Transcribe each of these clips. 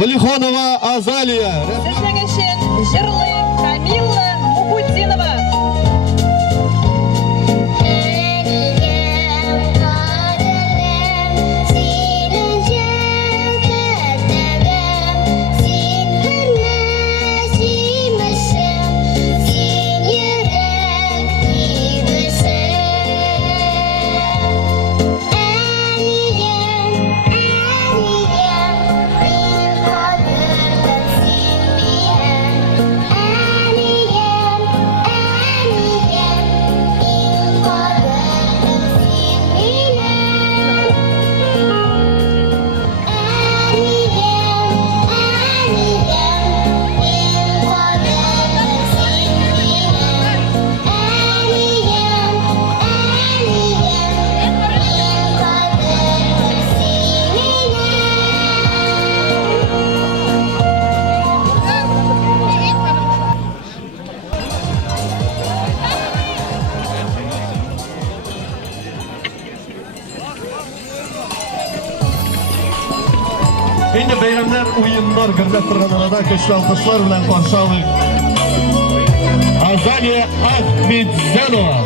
Валихонова Азалия. Sizin için Жырлы Камилла Мухутдинова. Endi bayramlar, o'yinlar gurlab turgan arada ko'chli alqishlar bilan qarshi oling. Azaliya Ahmedzanova.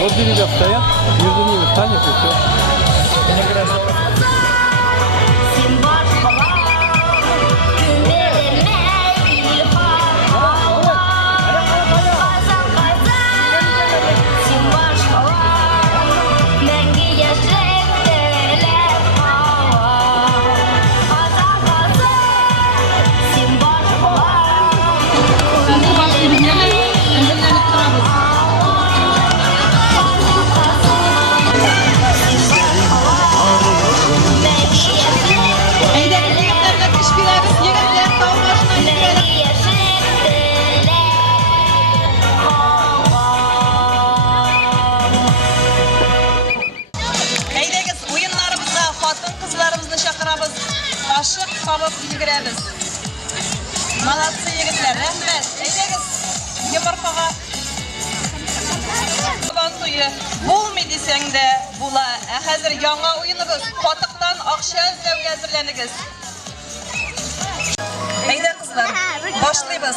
Вот деревья стоят, между ними станешь и все. Aşık kabuk yigiremiz. Malatsı yigitler, rahmet. Eydeniz yumurtaga. Bulan suyu bulmay deseng de bula. Hazır yanga oyunumuz. Qotiqdan Oqshaz davga hazırlanig'iz. Eyda qizlar, boshlaymiz.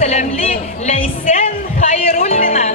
Salamli Laysan Xayrullina.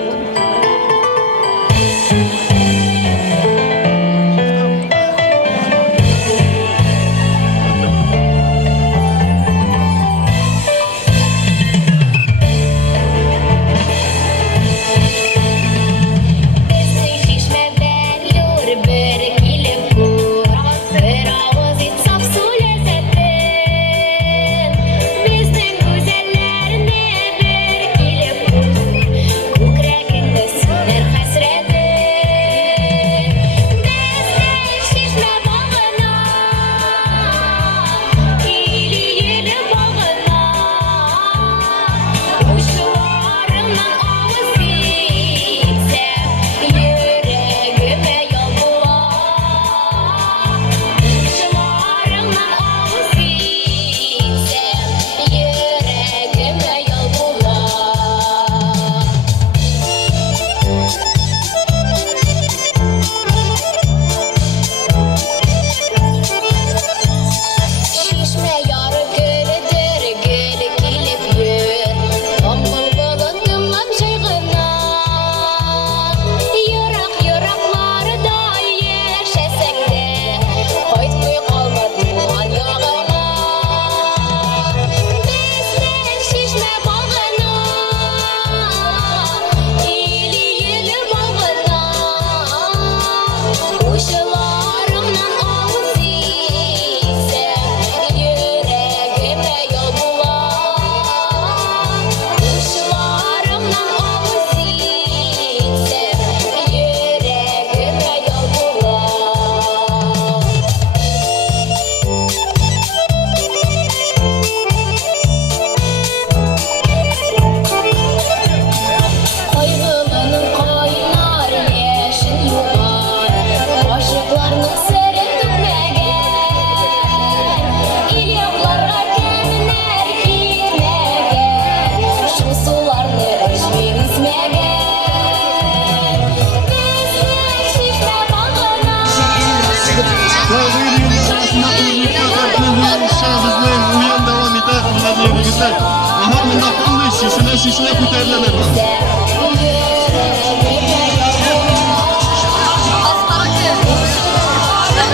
Şişine ko'tarilalar.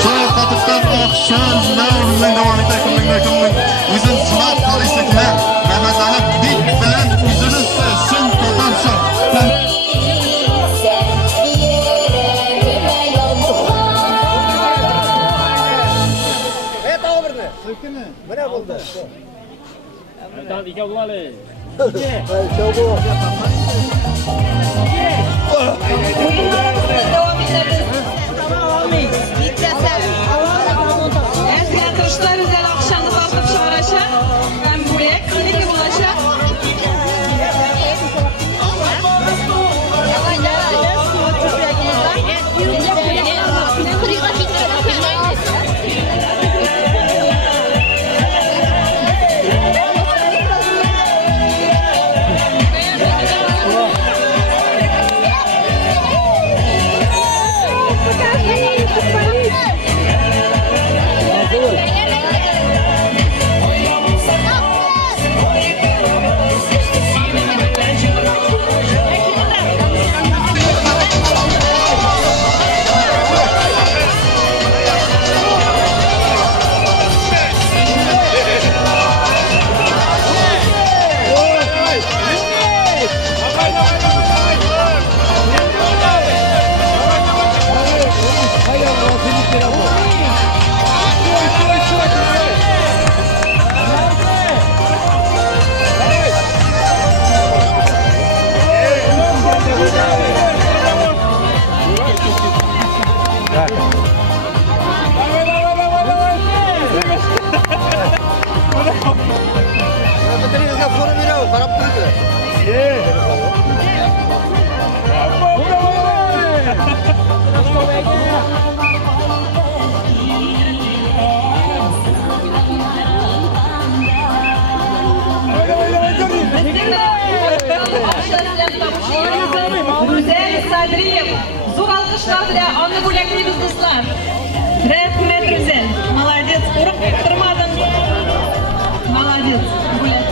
So'ng Qotiqdan Oqshaz davrining davom etayotganligini o'zim xizmat qilishliklar Ramazoni bit bilan o'zini so'ng to'g'ansa. Mana bo'ldi. Tamam, ikki bo'ladi. Devam ederiz. Yetkazar. Eslatırışlar özel akşamda tartib chiqarishar. Ham bo'lak, nega bo'lashar? Davay, davay. Kadriyev. Zor alkışlar bilen anı bulaklayız dostlar. Rahmet Rüzel. Молодец. Urup kırmadın. Молодец. Bulak.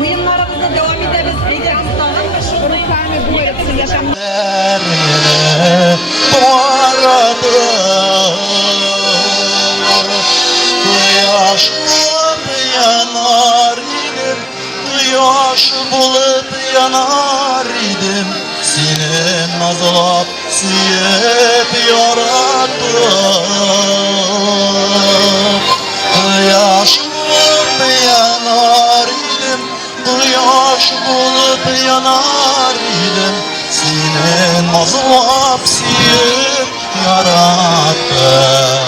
Oyunlarımızda devam ederiz. Eğer Aslan'ın gruplarını bu arası yaşamda. Kıyaş yanar idim, kıyaş bulup yanar idim. Seni nazlap siyip yarattım. Kıyaş bulup yanar idim, kıyaş bulup yanar idim. Seni nazlap siyip yarattım.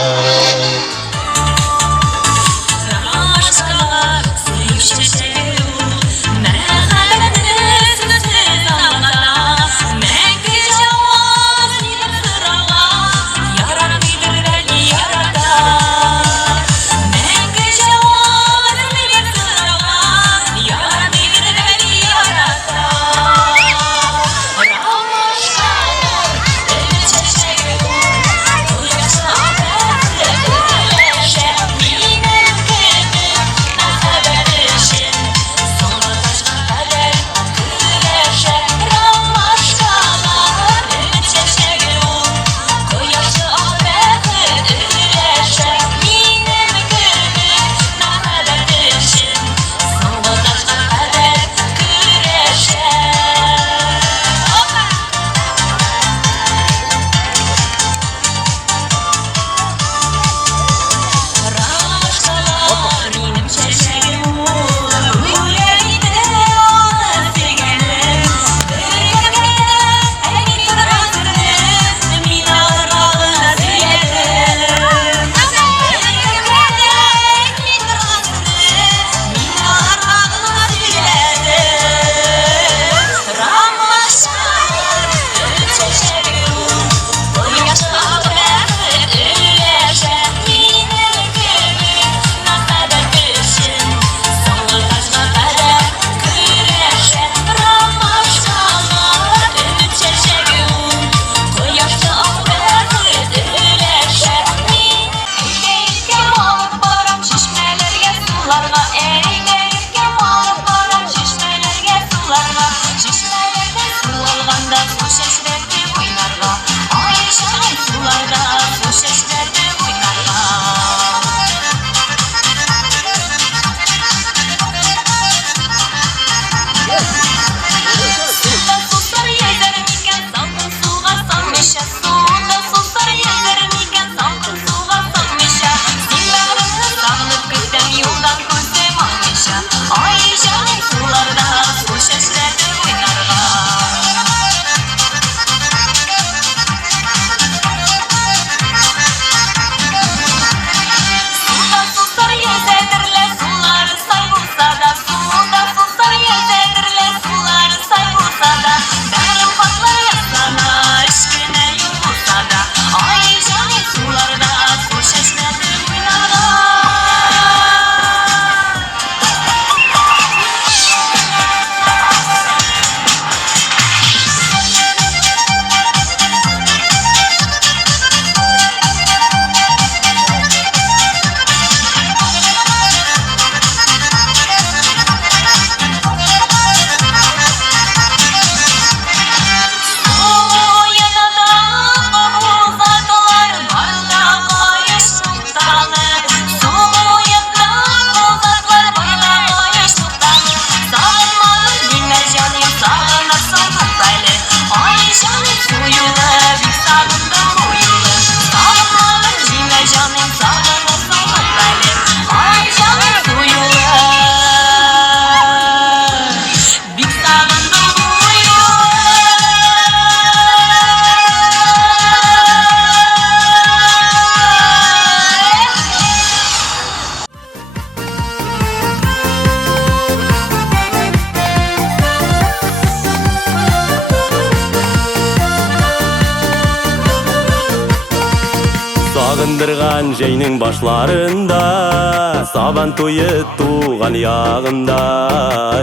Sağındırgan jeynin başlarında Сабан тойы туған яғында,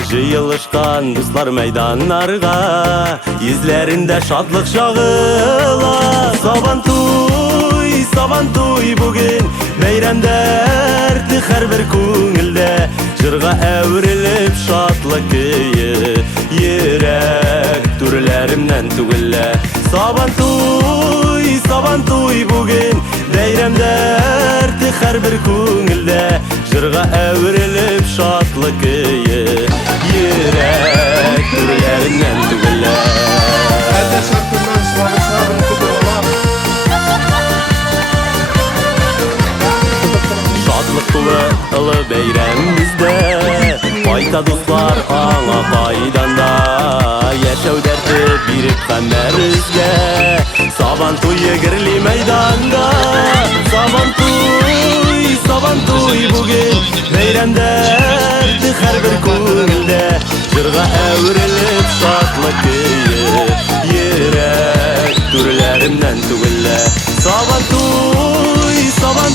жиылышқан дуслар майданларға, езлерінде шатлық шағыла. Сабан той бүгін бәйрәмдәрді әрбір көңілде, жырға әуіріліп шатлық күйі, ерек түрлерімнен түгілі. Сабан той бүгін бәйрәмдәрді әрбір көңілде, жырға әуіріліп шатлық күйі, ерек түрлерімнен түгілі. Әлде шартымнан шуағышағын күтіп олам. Шатлық тулы ұлы бәйрәм бізде, қайта достар аңа пайданда, яшәу дәрті беріп қәмәрізге. Сабан тойы кірлі майданда, сабан той бүгін бәйрәмдәрді әрбір көңілде, жырға әуіріліп шатлық күйі, ерек түрлерімнен түгілі. Сабан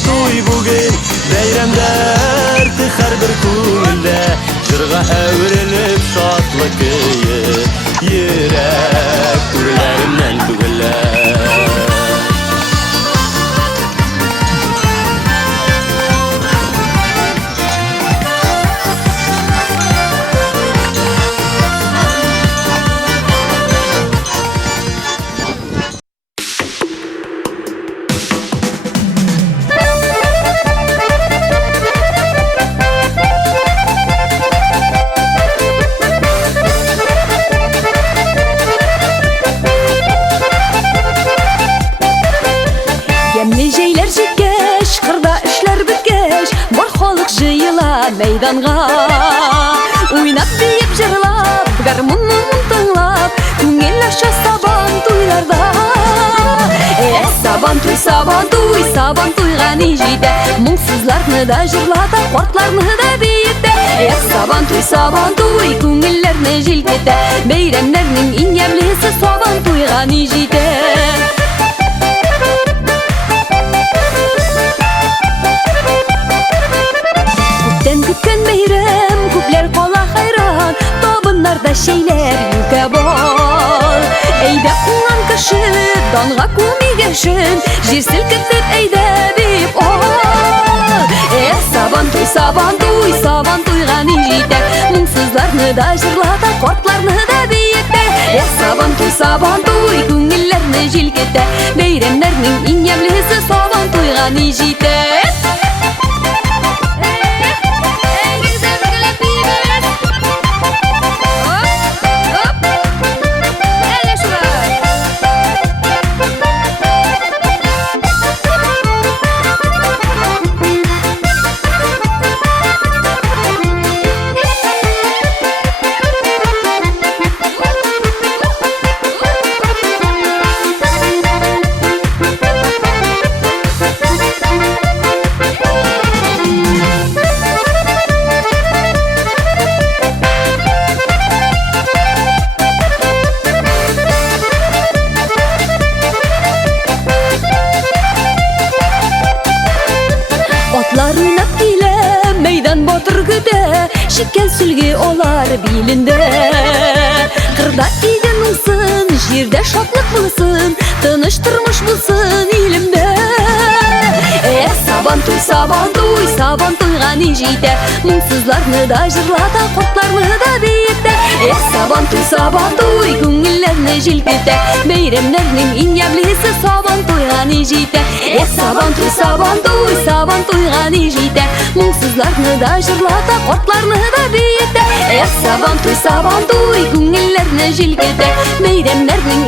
той бүгін бәйрәмдәрді әрбір көңілде, жырға әуіріліп шатлық күйі, ерек түрлерімнен түгілі. Мейданға ойнап бейіп жырлап, гармонын тыңлап, көңел аша сабан тойларда. Сабан тойға не жейді, мұңсызларны да жырлата, қортларны да бейітті. Сабан той, көңіллерні желкеті, бейрәмлерінің инемлесі сабан тойға не жейді. Күткен бейрем, көплер қола қайран, табынларда шейлер юка бол. Әйді ұлан кіші, данға көмегешін, жер сілкітіп әйді бейіп ол. Сабан тойға не жейді, мұңсызларны да жырлата, қортларны да бейітті. Сабан той, көңіллерні желкеті, бейремлерінің инемлесі сабан тойға не жейді. Шеккен сүлге олар билінде, қырда иден ұлсын, жерде шатлық бұлсын, тыныш тұрмыш бұлсын елімді. Сабан тойға не жейді, мұңсызларны да жырлата, қортларны да бейітті. Сабан той, көңіллерні желкеті, бейремлерінің инемлесі сабан тойға не жейді. Сабан тойға не жейді, мұңсызларны да жырлата, қортларны да бейітті. Сабан той, көңіллерні желкеті, бейремлерінің